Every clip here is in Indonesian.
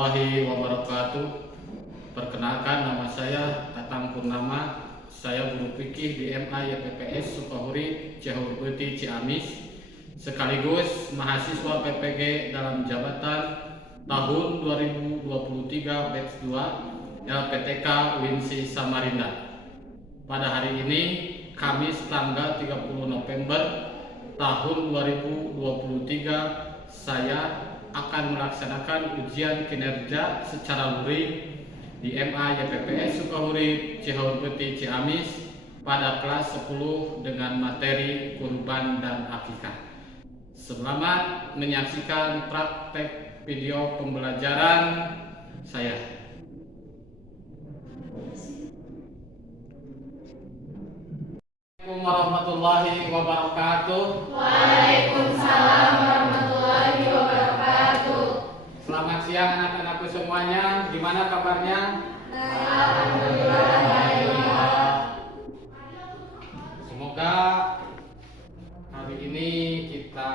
warahmatullahi wabarakatuh. Perkenalkan, nama saya Tatang Purnama. Saya guru fikih di MA YPPS Sukahuri Cihurpeti Ciamis, sekaligus mahasiswa PPG dalam jabatan tahun 2023 batch 2 LPTK Winsi Samarinda. Pada hari ini, Kamis tanggal 30 November tahun 2023, saya akan melaksanakan ujian kinerja secara luring di MA YPPS Sukahuri Cihurpeti Ciamis pada kelas 10 dengan materi kurban dan akikah. Selamat menyaksikan praktek video pembelajaran saya. Assalamualaikum warahmatullahi wabarakatuh. Waalaikumsalam warahmatullahi wabarakatuh. Selamat siang anak-anakku semuanya. Gimana kabarnya? Alhamdulillah. Semoga hari ini kita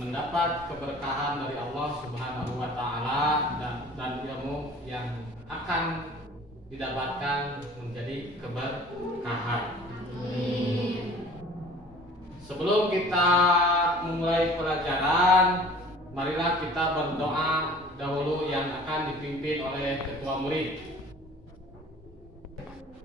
mendapat keberkahan dari Allah Subhanahu wa taala dan ilmu yang akan didapatkan menjadi keberkahan. Sebelum kita memulai pelajaran, marilah kita berdoa dahulu yang akan dipimpin oleh ketua murid.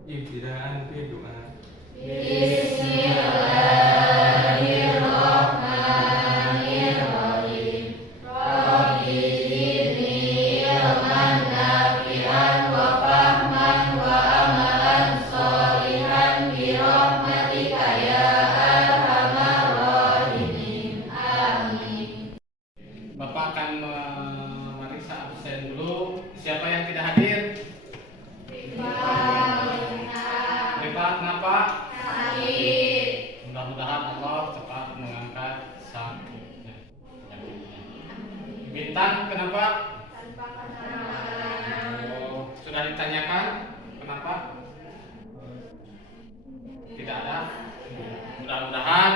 Ibtidaan fi doa. Bismillahirrahmanirrahim. Rabbi zidni ilman nafi'an wa fahman wa amalan sholihan bi rahmatika ya arhamar rahimin. Amin. Bapak akan memeriksa absen dulu. Siapa yang tidak hadir? Rifat, kenapa? Mudah-mudahan Allah cepat mengangkat sakitnya. Bintang, kenapa? Oh, sudah ditanyakan kenapa? Tidak ada. Mudah-mudahan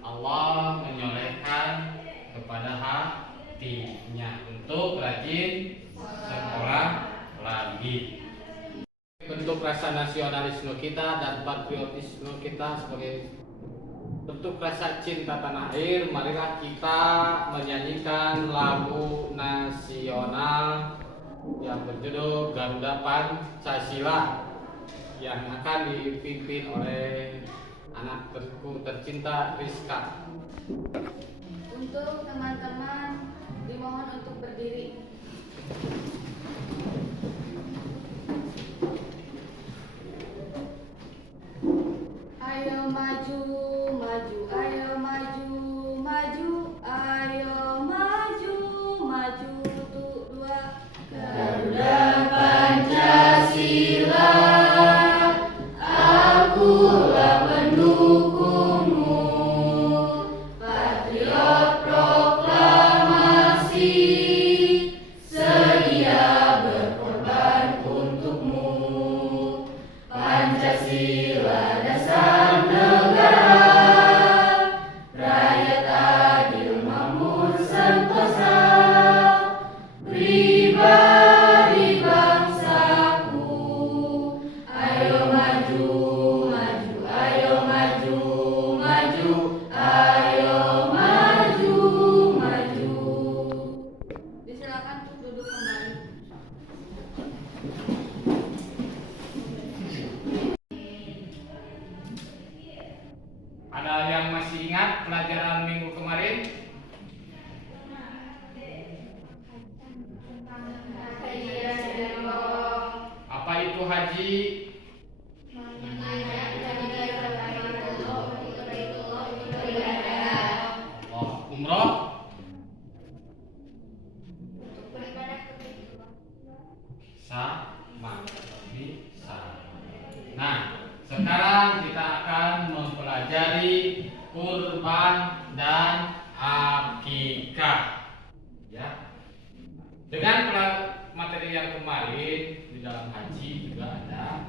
Allah menyolehkan kepada hatinya untuk rajin sekolah lagi. Bentuk rasa nasionalisme kita dan patriotisme kita sebagai bentuk rasa cinta tanah air, marilah kita menyanyikan lagu nasional yang berjudul Garuda Pancasila yang akan dipimpin oleh anak tercinta Rizka. Untuk teman-teman dimohon untuk berdiri. Ayo maju, maju, ayo maju, maju, ayo maju, maju untuk dua. Garuda Pancasila, akulah pendukungmu. Patriot proklamasi, sedia berkorban untukmu. Pancasila dasar negara, rakyat adil makmur sentosa, pribadi bangsaku. Ayo maju, maju, ayo maju, maju, ayo maju, maju. Disilakan untuk duduk kembali. Ada yang masih ingat pelajaran minggu kemarin? Apa itu haji? Umroh? Sama, bisa. Nah, sekarang kita akan mempelajari kurban dan akikah. Ya. Dengan materi yang kemarin di dalam haji juga ada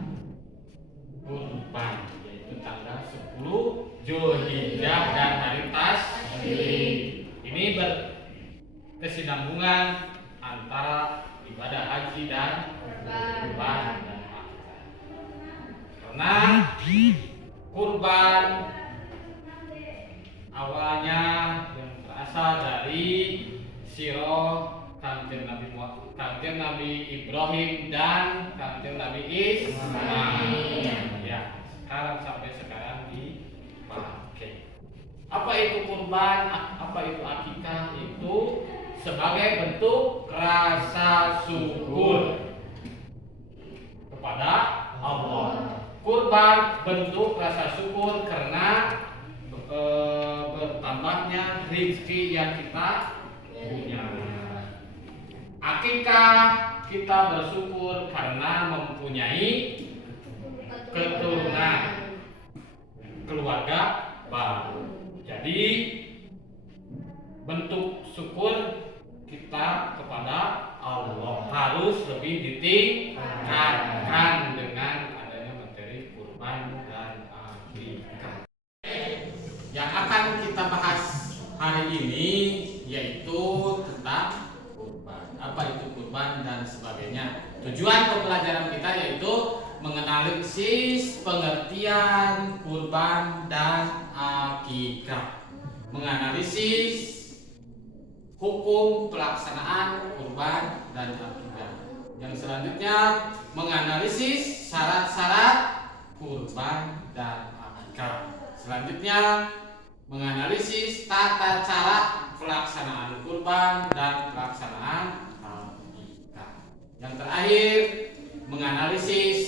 kurban, yaitu tanggal 10 Zulhijjah dan hari Tasyrik. Ini berkesinambungan antara ibadah berasal dari siro Kanjeng Nabi Ibrahim dan Kanjeng Nabi Ismail. Ya, sampai sekarang dipakai. Apa itu kurban? Apa itu akikah? Itu sebagai bentuk rasa syukur kepada Allah. Kurban bentuk rasa syukur karena bertambahnya rezeki yang kita punya. Akikah kita bersyukur karena mempunyai keturunan keluarga baru. Jadi bentuk syukur kita kepada Allah harus lebih ditingkatkan dengan adanya materi kurban dan akikah. Yang akan kita bahas hari ini yaitu tentang kurban. Apa itu kurban dan sebagainya. Tujuan pembelajaran kita yaitu menganalisis pengertian kurban dan akikah, menganalisis hukum pelaksanaan kurban dan akikah. Yang selanjutnya menganalisis syarat-syarat kurban dan akikah. Selanjutnya menganalisis tata cara pelaksanaan kurban dan pelaksanaan akikah. Yang terakhir menganalisis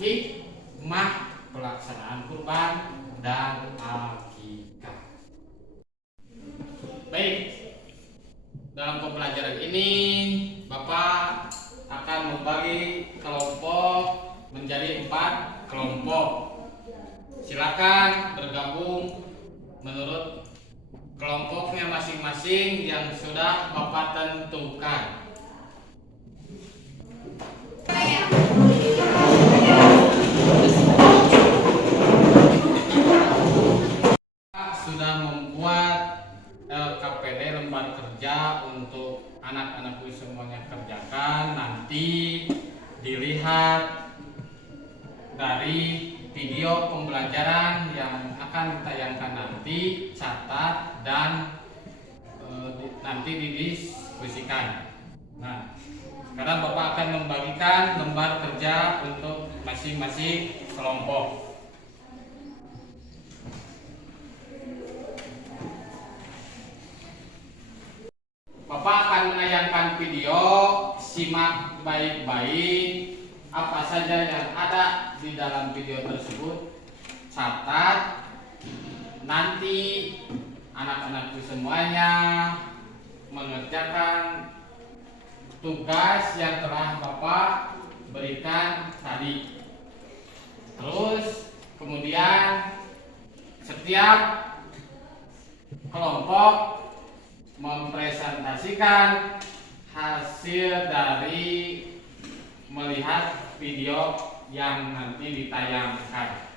hikmah pelaksanaan kurban dan akikah. Baik, dalam pembelajaran ini Bapak akan membagi kelompok menjadi 4 kelompok. Silakan bergabung menurut kelompoknya masing-masing yang sudah Bapak tentukan. Sudah membuat LKPD lembar kerja untuk anak-anakku semuanya kerjakan. Nanti dilihat dari video pembelajaran yang akan ditayangkan nanti, catat dan nanti didiskusikan. Nah, sekarang Bapak akan membagikan lembar kerja untuk masing-masing kelompok. Bapak akan menayangkan video, simak baik-baik apa saja yang ada di dalam video tersebut. Catat, nanti anak-anakku semuanya mengerjakan tugas yang telah Bapak berikan tadi. Terus kemudian setiap kelompok mempresentasikan hasil dari melihat video yang nanti ditayangkan.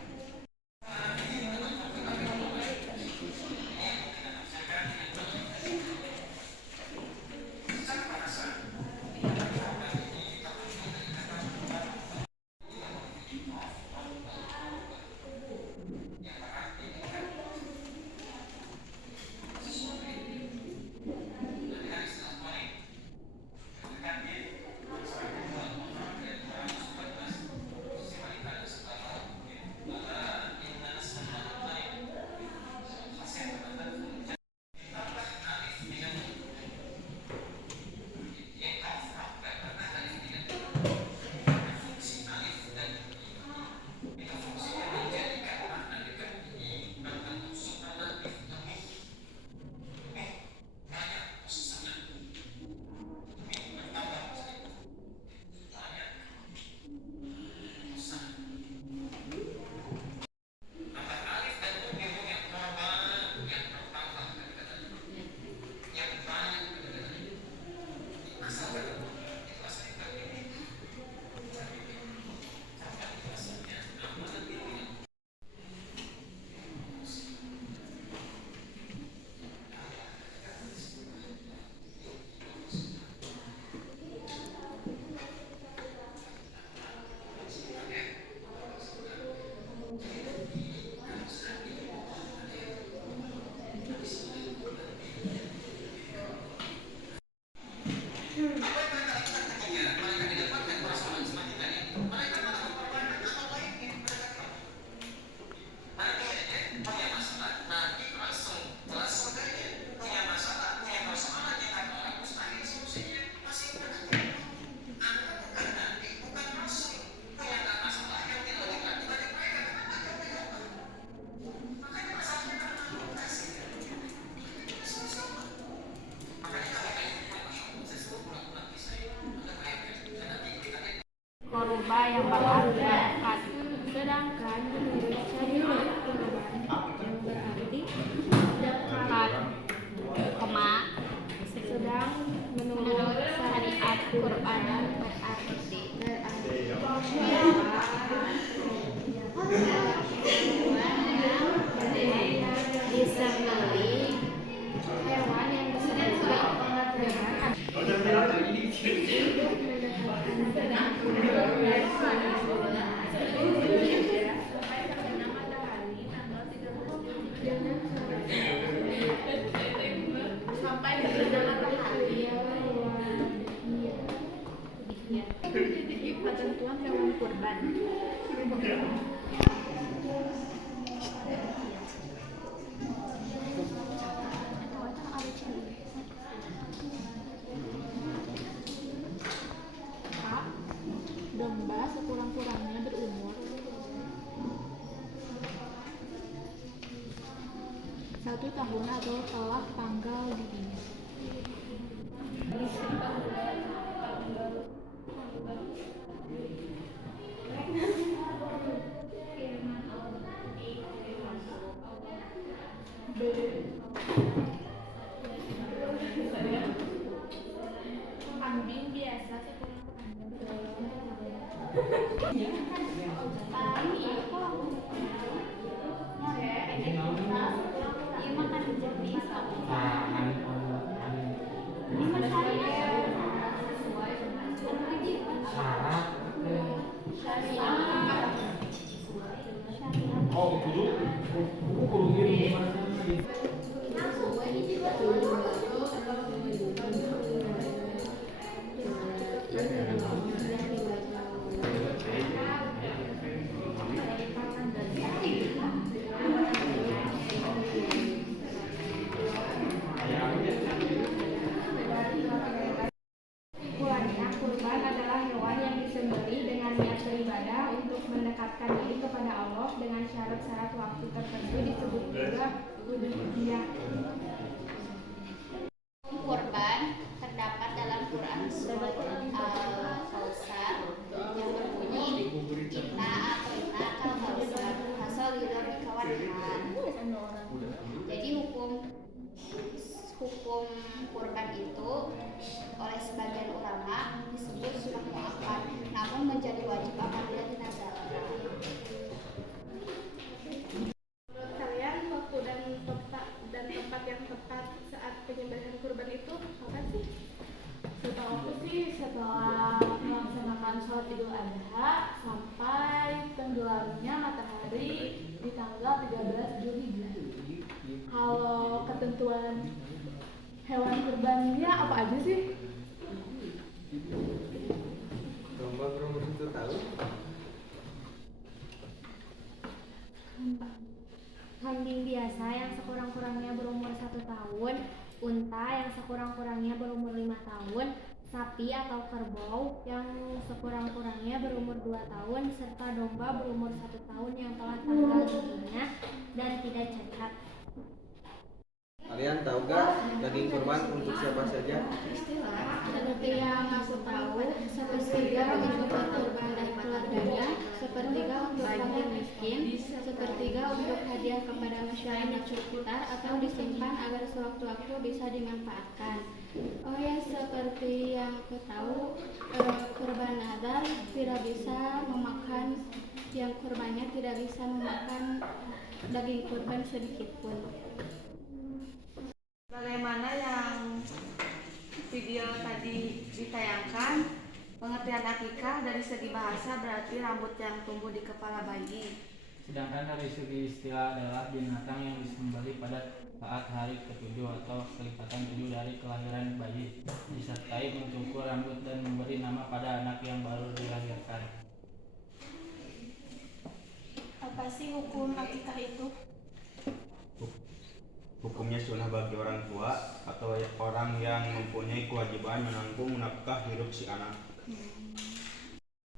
kurba yang berarti dekat. Sedangkan menurut syariat kurban yang berarti dekat, sedang menurut syariat kurban berarti disembelih, hewan yang disembelih dengan sampai berjalan matahari. Ketentuan hewan kurban. A. Domba sekurang-kurangnya berumur 1 tahun atau telah tanggal giginya. Kambing biasa kurban adalah hewan yang disembelih dengan niat beribadah untuk mendekatkan diri kepada Allah dengan syarat-syarat waktu tertentu disebut juga udhiyah. Kurban terdapat dalam Quran surat Al-Kautsar yang berbunyi inna a'tainaka al-kautsar fasalli lirabbika wanhar. Jadi hukum kurban itu oleh sebagian ulama disebut sunnah muakkad, namun menjadi wajib apabila dinazarkan. Menurut kalian waktu dan tempat yang tepat saat penyembelihan kurban itu kapan sih? Setahu aku sih setelah melaksanakan sholat Idul Adha sampai tenggelamnya matahari di tanggal 13 Juli. Kalau ketentuan hewan kurbannya apa aja sih? Domba berumur 1 tahun. Kambing biasa yang sekurang-kurangnya berumur 1 tahun, unta yang sekurang-kurangnya berumur 5 tahun, sapi atau kerbau yang sekurang-kurangnya berumur 2 tahun, serta domba berumur 1 tahun yang telah tanggal giginya dan tidak cacat. Kalian tahu gak daging kurban untuk siapa saja? Seperti yang aku tahu, sepertiga untuk kurban dan keluarganya, sepertiga untuk fakir miskin, sepertiga untuk hadiah kepada masyarakat sekitar atau disimpan agar sewaktu-waktu bisa dimanfaatkan. Oh ya, seperti yang aku tahu, kurban nadar tidak bisa memakan, yang kurbannya tidak bisa memakan daging kurban sedikit pun. Bagaimana yang video tadi ditayangkan, pengertian akikah dari segi bahasa berarti rambut yang tumbuh di kepala bayi. Sedangkan dari segi istilah adalah binatang yang disembelih pada saat hari ke-7 atau kelipatan 7 dari kelahiran bayi, disertai mencukur rambut dan memberi nama pada anak yang baru dilahirkan. Apa sih hukum akikah itu? Hukumnya sunnah bagi orang tua atau orang yang mempunyai kewajiban menanggung nafkah hidup si anak.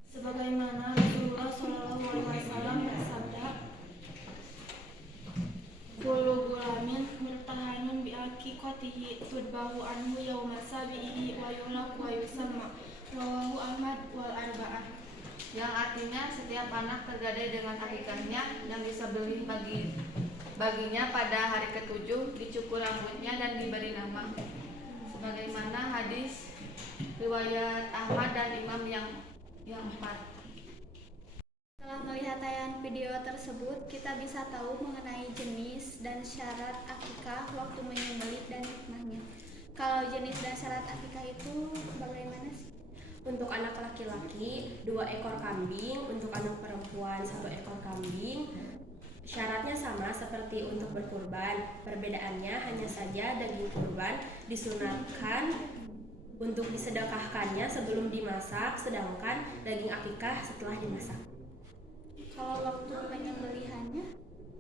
Sebagaimana Rasulullah SAW bersabda, kullu gulamin murtahanun bi aqiqatihi tudbahu anhu yawma sabihi wa yulaq wa yusamma, rawahu Ahmad wal arba'ah. yang artinya setiap anak tergadai dengan akikahnya yang disembelih baginya pada hari ketujuh, dicukur rambutnya dan diberi nama. Sebagaimana hadis riwayat Ahmad dan Imam yang empat. Setelah melihat tayangan video tersebut, kita bisa tahu mengenai jenis dan syarat akikah, waktu menyembelih dan hikmahnya. Kalau jenis dan syarat akikah itu bagaimana sih? Untuk anak laki-laki 2 ekor kambing, untuk anak perempuan 1 ekor kambing. Syaratnya sama seperti untuk berkurban. Perbedaannya hanya saja daging kurban disunatkan untuk disedekahkannya sebelum dimasak, sedangkan daging akikah setelah dimasak. Kalau waktu penyembelihannya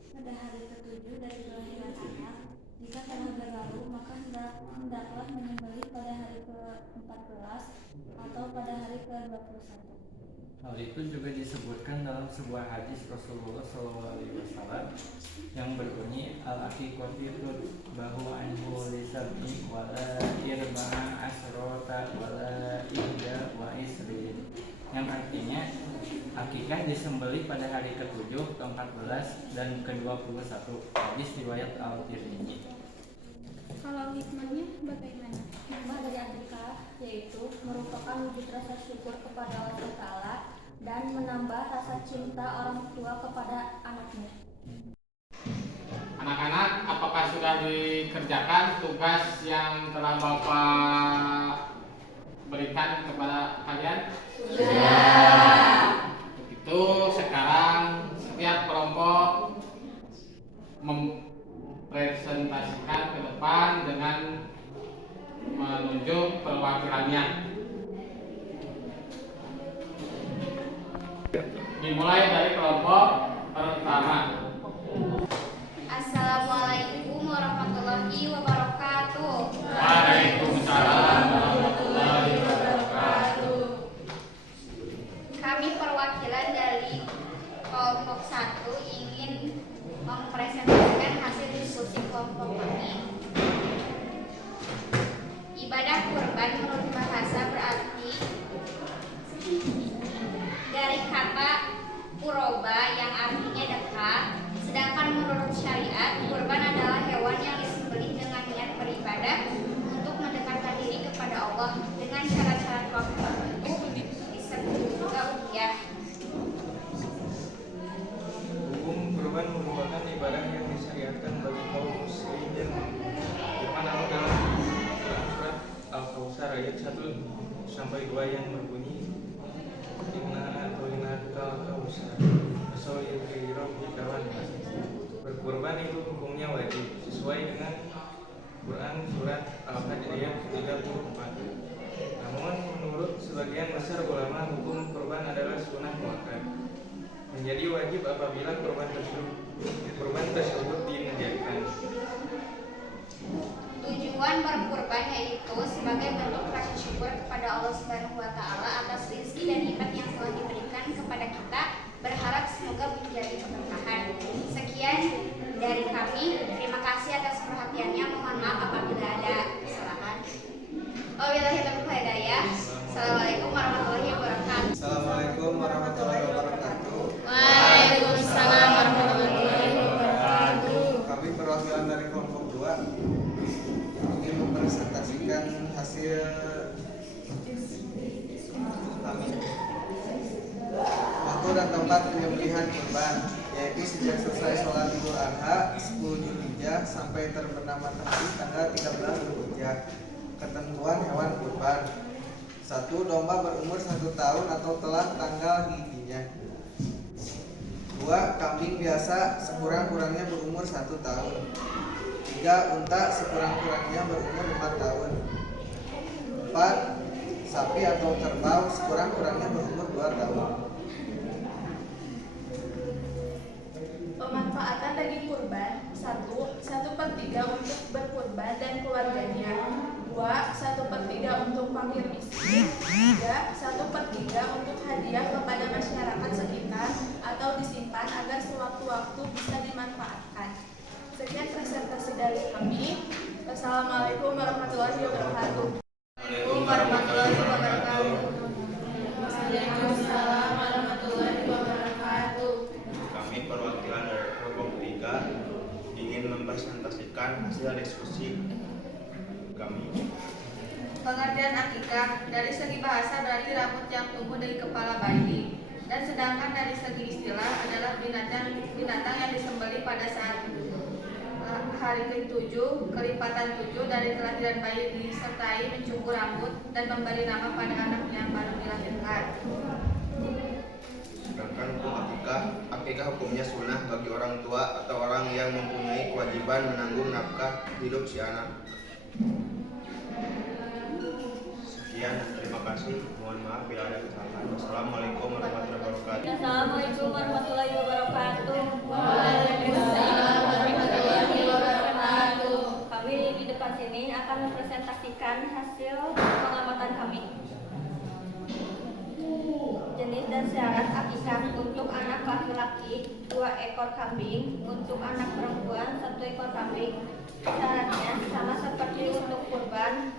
pada hari ke-7 dari kelahiran anak, jika telah berlalu maka hendaklah menyembelih pada hari ke-14 atau pada hari ke-21. Hal itu juga disebutkan dalam sebuah hadis Rasulullah SAW yang berbunyi al-aqiqatu bahwa anhu lisabni wala irba'a asrota wala ihda wa isrin, yang artinya akikah disembelih pada hari ke-7, ke-14 dan ke-21. Hadis riwayat Al-Tirmidzi. Kalau hikmahnya bagaimana? Hikmah dari akikah yaitu merupakan wujud rasa syukur kepada Allah Ta'ala dan menambah rasa cinta orang tua kepada anaknya. Anak-anak, apakah sudah dikerjakan tugas yang telah Bapak berikan kepada kalian? Sudah. Begitu, sekarang setiap kelompok mempresentasikan ke depan dengan menunjuk perwakilannya. Dimulai dari kelompok pertama. Assalamualaikum warahmatullahi wabarakatuh. Waalaikumsalam warahmatullahi wabarakatuh. Kami perwakilan dari kelompok 1 ingin mempresentasikan hasil diskusi kelompok kami. Ibadah kurban menurut bahasa berarti dari kata kuroba yang artinya dekat, sedangkan menurut syariat kurban adalah hewan yang disembelih dengan niat beribadah untuk mendekatkan diri kepada Allah dengan syarat-syarat waktu tertentu, disebut juga udhiyah. Hukum kurban merupakan ibadah yang disyariatkan bagi kaum muslimin. Firman Allah dalam surat Al-Kautsar ayat 1-2 yang berbunyi Inna a'tainakal kautsar fasolli lirabbika wanhar. Berkurban itu hukumnya wajib sesuai dengan Quran surat Al-Hajj ayat 34. Namun menurut sebagian besar ulama hukum kurban adalah sunnah muakkad, menjadi wajib apabila kurban tersebut dimenjadikan. Tujuan berkurban yaitu sebagai bentuk rasa syukur kepada Allah Subhanahu wa taala atas rezeki dan nikmat yang telah diberikan kepada kita, berharap semoga menjadi keberkahan. Sekian dari kami. Terima kasih atas perhatiannya. Mohon maaf apabila ada kesalahan. Wabillahi taufiq wal hidayah. Assalamualaikum warahmatullahi wabarakatuh. Assalamualaikum warahmatullahi wabarakatuh. Waalaikumsalam warahmatullahi wabarakatuh. Kami perwakilan dari kelompok 2 ingin mempresentasikan hasil kami. Waktu dan tempat penyembelihan kurban yaitu sejak selesai sholat Idul Adha 10 Zulhijjah sampai terbenam matahari tanggal 13 Zulhijjah. Ketentuan hewan kurban: 1. Domba berumur 1 tahun atau telah tanggal giginya. 2. Kambing biasa sekurang-kurangnya berumur 1 tahun. 3. Unta sekurang-kurangnya berumur 4 tahun. 4. Sapi atau kerbau sekurang-kurangnya berumur 2 tahun. Pemanfaatan daging kurban: 1/3 untuk berkurban dan keluarganya. 2. 1/3 untuk fakir miskin. 3. 1/3 untuk hadiah kepada masyarakat sekitar atau disimpan agar sewaktu-waktu bisa dimanfaatkan. Sekian presentasi dari kami. Wassalamualaikum warahmatullahi wabarakatuh. Waalaikumsalam warahmatullahi wabarakatuh. Waalaikumsalam warahmatullahi wabarakatuh. dan akikah. Dari segi bahasa berarti rambut yang tumbuh dari kepala bayi. Dan sedangkan dari segi istilah adalah binatang yang disembelih pada saat hari ke-7, kelipatan 7 dari kelahiran bayi disertai mencukur rambut dan memberi nama pada anak yang baru dilahirkan. Sedangkan hukum akikah hukumnya sunnah bagi orang tua atau orang yang mempunyai kewajiban menanggung nafkah hidup si anak. Sekian, terima kasih. Mohon maaf bila ada kesalahan. Wassalamualaikum warahmatullahi wabarakatuh. Assalamualaikum warahmatullahi wabarakatuh. Waalaikumsalam warahmatullahi wabarakatuh. Kami di depan sini akan mempresentasikan hasil pengamatan kami. Jenis dan syarat akikah untuk anak laki-laki 2 ekor kambing, untuk anak perempuan 1 ekor kambing. Syaratnya sama seperti untuk kurban,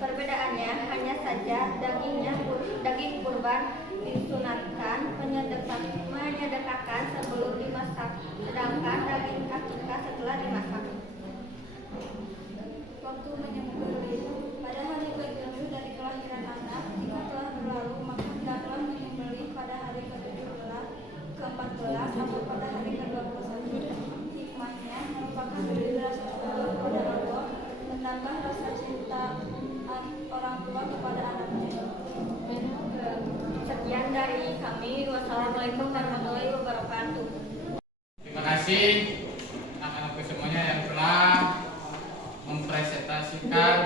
perbedaannya hanya saja daging kurban disunatkan menyedekahkan sebelum dimasak, sedangkan daging akikah setelah dimasak. Waktu menyembelih pada hari ke-7 dari kelahiran anak, jika telah berlalu maka hendaklah menyembelih pada hari ke-17, ke-14 atau pada hari ke-21. Hikmahnya merupakan rasa syukur kepada Allah, menambah rasa cinta orang tua kepada anaknya. Sekian dari kami. Wassalamualaikum warahmatullahi wabarakatuh. Terima kasih anak-anakku semuanya yang telah mempresentasikan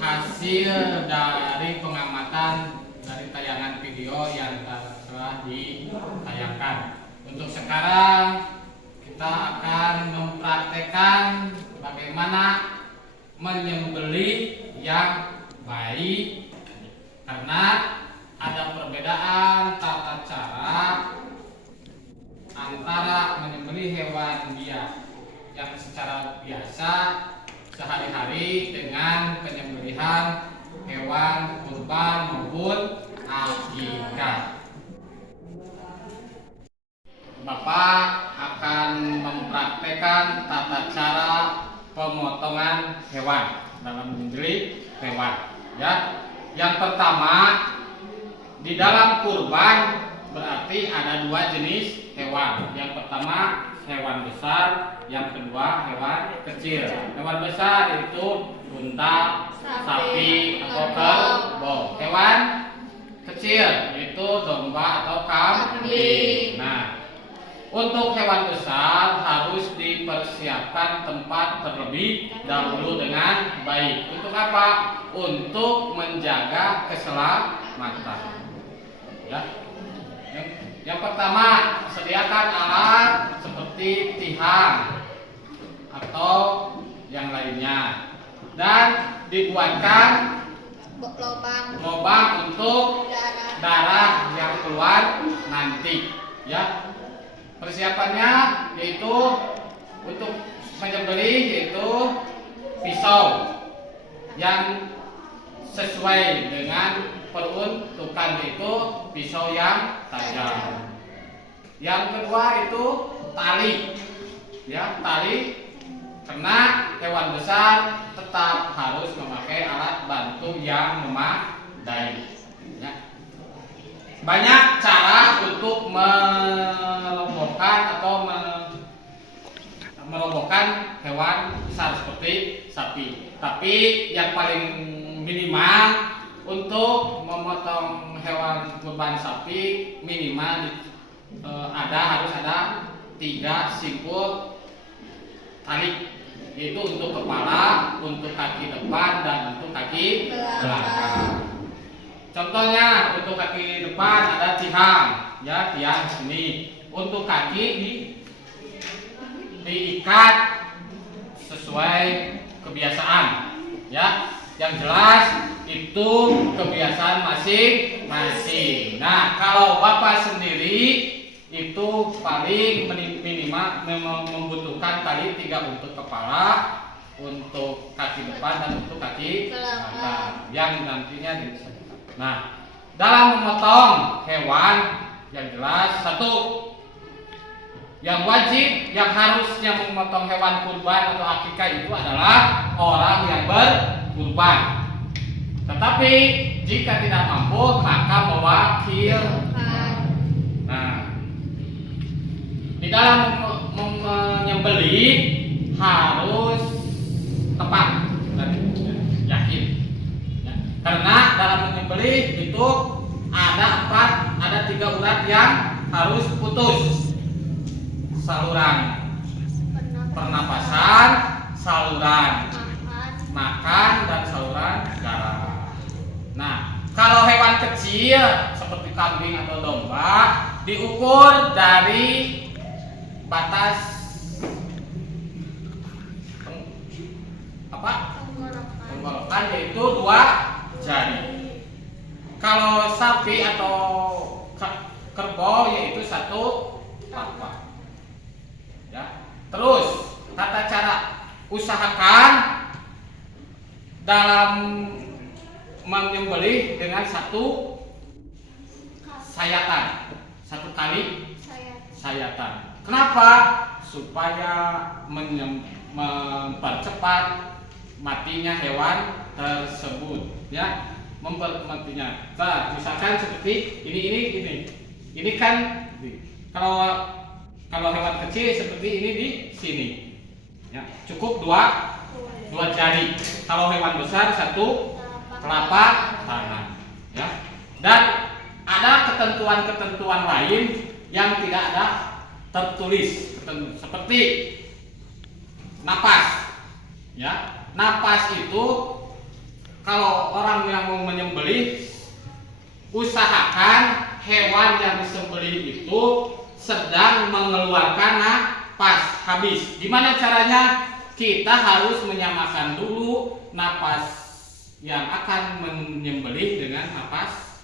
hasil dari pengamatan dari tayangan video yang telah ditayangkan. Untuk sekarang kita akan mempraktekkan bagaimana menyembelih yang baik, karena ada perbedaan tata cara antara menyembelih hewan yang secara biasa sehari-hari dengan penyembelihan hewan kurban maupun akikah. Bapak akan mempraktekkan tata cara pemotongan hewan dalam menyembelih hewan. Ya, yang pertama, di dalam kurban berarti ada 2 jenis hewan. Yang pertama hewan besar, yang kedua hewan kecil. Hewan besar itu unta, sapi atau kerbau. Hewan kecil itu domba atau kambing. Nah, untuk hewan besar harus dipersiapkan tempat terlebih dahulu dengan baik. Untuk apa? Untuk menjaga keselamatan. Ya. Yang pertama, sediakan alat seperti tihang atau yang lainnya, dan dibuatkan lubang untuk darah yang keluar nanti. Ya. Persiapannya yaitu untuk menyembelih yaitu pisau yang sesuai dengan peruntukan, itu pisau yang tajam. Yang kedua itu tali, ya, tali, karena hewan besar tetap harus memakai alat bantu yang memadai. Ya. Banyak cara untuk merobohkan atau merobohkan hewan besar seperti sapi. Tapi yang paling minimal untuk memotong hewan kurban sapi minimal harus ada 3 simpul tali, yaitu untuk kepala, untuk kaki depan, dan untuk kaki belakang. Contohnya untuk kaki depan ada tihang, ya, tiang sini. Untuk kaki diikat sesuai kebiasaan, ya. Yang jelas itu kebiasaan masing-masing. Nah, kalau Bapak sendiri itu paling minimal membutuhkan tali 3 untuk kepala, untuk kaki depan, dan untuk kaki belakang yang nantinya disebut. Nah, dalam memotong hewan yang jelas, 1, yang wajib, yang harusnya memotong hewan kurban atau akikah itu adalah orang yang berkurban. Tetapi jika tidak mampu maka mewakil. Nah, di dalam menyembelih harus tepat dan yakin. Ya. Karena dalam menyembelih itu ada 3 urat yang harus putus. Saluran pernapasan, saluran makan, dan saluran darah. Nah, kalau hewan kecil seperti kambing atau domba diukur dari batas tenggorokan, yaitu 2 jari. Kalau sapi atau kerbau yaitu 1 tapak. Ya. Terus tata cara usahakan dalam menyembelih dengan 1 sayatan, 1 kali sayatan. Kenapa? Supaya mempercepat matinya hewan tersebut, ya, matinya. Nah, misalkan seperti ini kan kalau hewan kecil seperti ini di sini, ya, cukup 2 jari. Kalau hewan besar 1 telapak tangan, ya. Dan ada ketentuan-ketentuan lain yang tidak ada tertulis, seperti napas, ya. Napas itu kalau orang yang mau menyembelih, usahakan hewan yang disembelih itu sedang mengeluarkan napas habis. Gimana caranya? Kita harus menyamakan dulu napas yang akan menyembelih dengan napas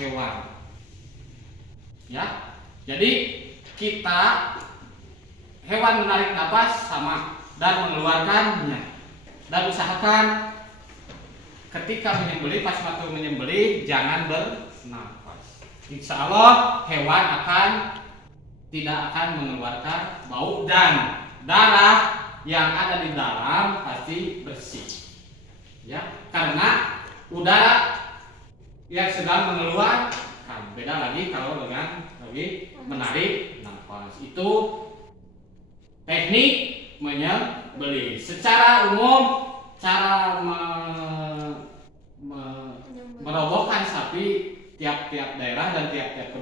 hewan. Ya. Jadi hewan menarik napas sama dan mengeluarkannya. Dan usahakan ketika menyembelih, pas waktu menyembelih jangan bernapas. Insya Allah hewan tidak akan mengeluarkan bau, dan darah yang ada di dalam pasti bersih. Ya, karena udara yang sedang mengeluarkan. Beda lagi kalau dengan menarik napas. Itu teknik menyembelih. Secara umum cara merobohkan sapi tiap-tiap daerah dan tiap-tiap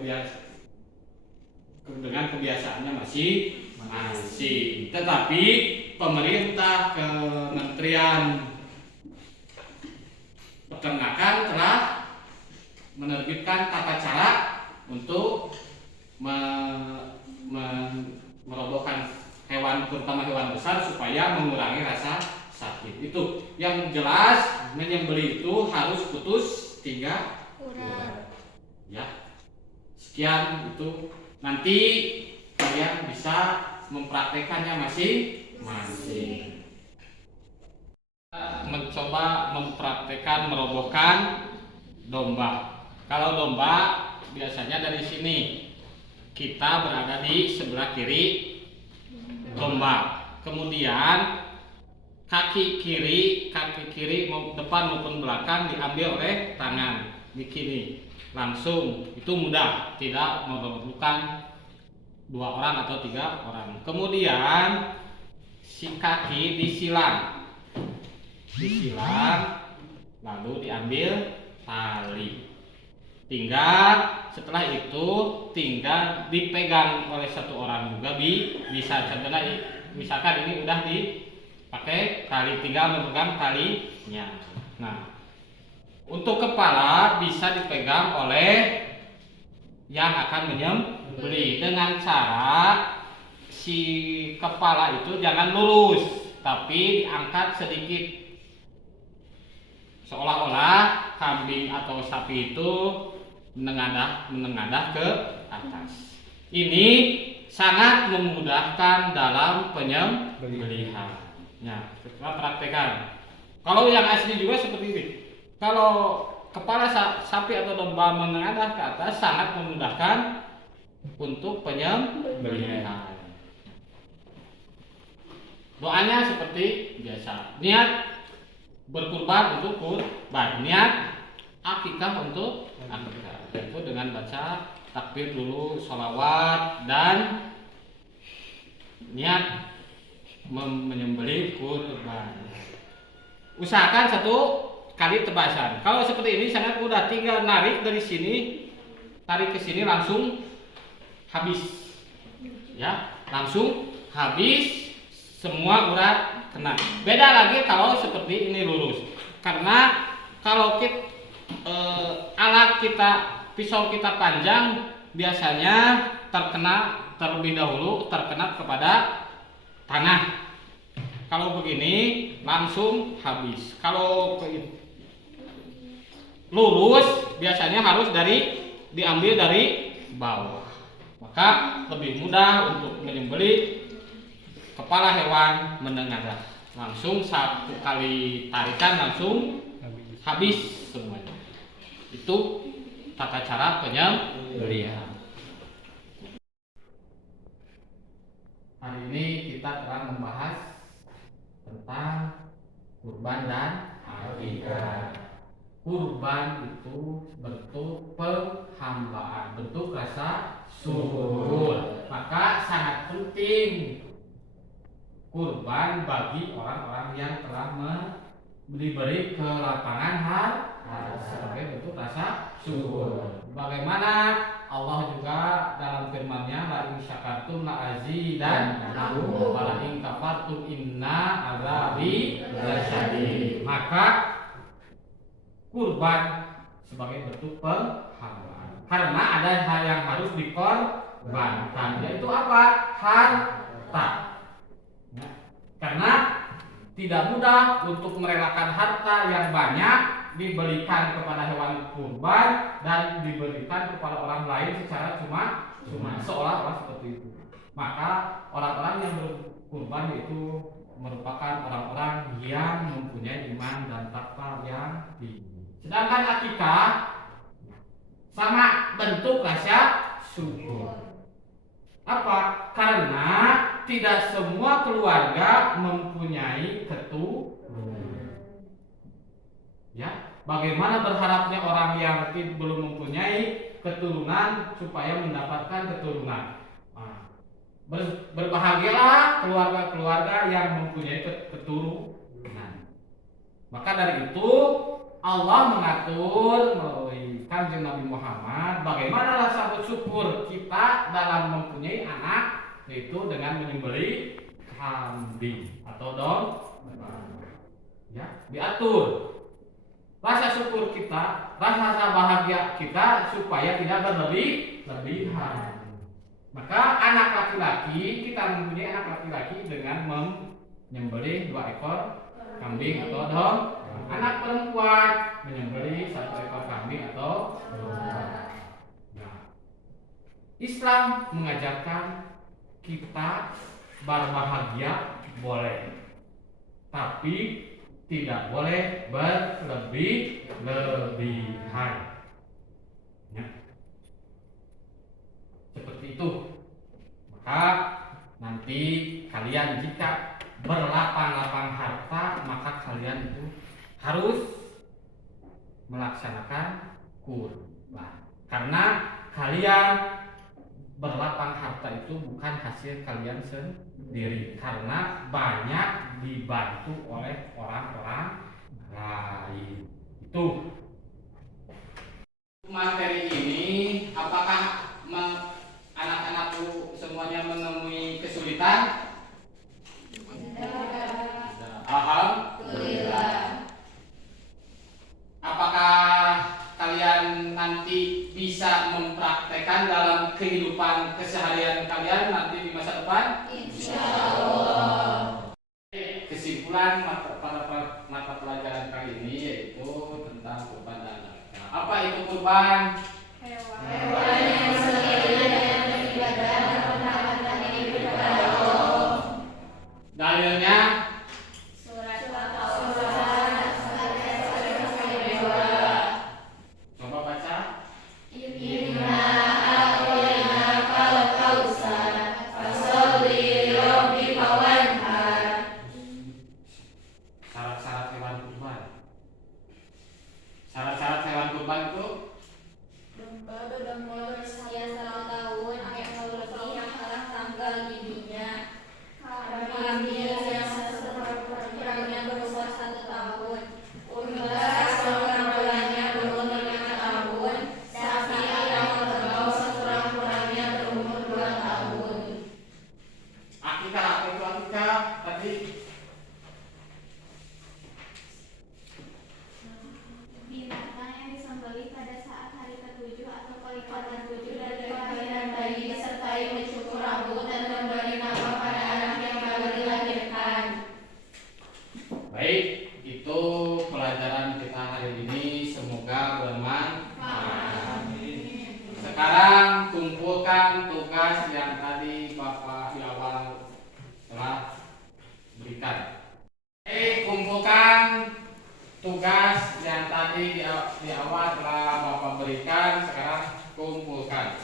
dengan kebiasaannya masing-masing. Tetapi pemerintah, Kementerian Peternakan telah menerbitkan tata cara untuk merobohkan hewan, terutama hewan besar, supaya mengurangi rasa sakit. Itu yang jelas, menyembelih itu harus putus 3 urat. Ya. Sekian itu. Nanti kalian bisa mempraktekannya masing-masing. Mencoba mempraktekkan merobohkan domba. Kalau domba biasanya dari sini, kita berada di sebelah kiri domba. Kemudian kaki kiri depan maupun belakang diambil oleh tangan begini, langsung. Itu mudah, tidak memerlukan 2 orang atau 3 orang. Kemudian si kaki disilang, lalu diambil tali. Tinggal setelah itu tinggal dipegang oleh 1 orang juga bisa. Contohnya misalkan ini udah dipakai tali, tinggal memegang talinya. Nah, untuk kepala bisa dipegang oleh yang akan menyembelih dengan cara si kepala itu jangan lurus, tapi diangkat sedikit, seolah-olah kambing atau sapi itu menengadah ke atas. Ini sangat memudahkan dalam penyembelihan. Ya, kita praktekkan. Kalau yang asli juga seperti ini. Kalau kepala sapi atau domba menengadah ke atas, sangat memudahkan untuk penyembelihan. Doanya seperti biasa. Niat berkurban untuk kurban, niat akikah untuk akikah, yaitu dengan baca takbir dulu, sholawat, dan niat menyembelih kurban. Usahakan 1 kali tebasan. Kalau seperti ini sangat mudah, tinggal narik dari sini, tarik ke sini langsung habis. Ya, langsung habis, semua urat kena. Beda lagi kalau seperti ini lurus. Karena kalau alat kita, pisau kita panjang, biasanya terlebih dahulu terkena kepada tanah. Kalau begini langsung habis. Kalau lurus biasanya harus diambil dari bawah. Maka lebih mudah untuk menyembelih kepala hewan menengadah. Langsung 1 kali tarikan langsung habis semuanya. Itu tata cara penyembelihan. Hari ini kita telah membahas tentang kurban dan akikah. Kurban itu bentuk penghambaan, bentuk rasa syukur. Maka sangat penting kurban bagi orang-orang yang telah diberi kelapangan hati sebagai bentuk rasa syukur. Bagaimana Allah juga dalam firman-Nya, la in syakartum la azidannakum wa la in kafartum inna azabi lasyadid. Maka kurban sebagai bentuk penghambaan. Karena ada hal yang harus dikorbankan, yaitu apa? Harta. Ya. Karena tidak mudah untuk merelakan harta yang banyak diberikan kepada hewan kurban dan diberikan kepada orang lain secara cuma seolah-olah seperti itu. Maka orang-orang yang berkurban itu merupakan orang-orang yang mempunyai iman dan takwa yang tinggi. Sedangkan akikah sama bentuk rasa syukur. Apa? Karena tidak semua keluarga mempunyai keturunan. Ya, bagaimana berharapnya orang yang belum mempunyai keturunan supaya mendapatkan keturunan? Nah, berbahagialah keluarga-keluarga yang mempunyai keturunan. Maka dari itu Allah mengatur melalui Kanjeng Nabi Muhammad bagaimana rasa bersyukur kita dalam mempunyai anak, yaitu dengan menyembelih kambing atau domba. Ya, diatur rasa syukur kita, rasa bahagia kita supaya tidak berlebihan. Maka anak laki-laki, kita mempunyai anak laki-laki dengan menyembelih 2 ekor kambing atau domba. Anak perempuan menyembelih 1 ekor kambing atau domba. Nah, Islam mengajarkan kita berbahagia boleh, tapi tidak boleh berlebih-lebihan. Ya. Seperti itu. Maka nanti kalian jika berlapang-lapang harta, maka kalian itu harus melaksanakan kurban. Karena kalian berlapang harta itu bukan hasil kalian sendiri, karena banyak dibantu oleh orang-orang lain. Itu materi ini, apakah anak-anakku semuanya menemui kesulitan? Alhamdulillah. Apakah kalian nanti bisa mempraktekkan dalam kehidupan keseharian kalian nanti di masa depan? Insyaallah. Kesimpulan mata pelajaran kali ini yaitu tentang kurban dan akikah. Apa itu kurban? Hewan yang selain beribadah menaati kepada Allah. Dalilnya syarat-syarat hewan kurban. tugas yang tadi di awal telah Bapak berikan, sekarang kumpulkan.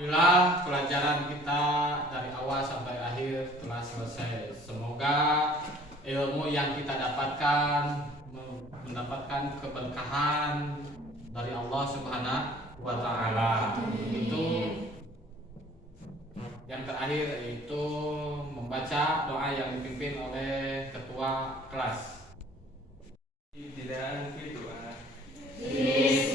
Alhamdulillah pelajaran kita dari awal sampai akhir telah selesai. Semoga ilmu yang kita dapatkan mendapatkan keberkahan dari Allah Subhanahu wa taala. Itu yang terakhir yaitu membaca doa yang dipimpin oleh ketua kelas. Tidak doa. Bismillahirrahmanirrahim.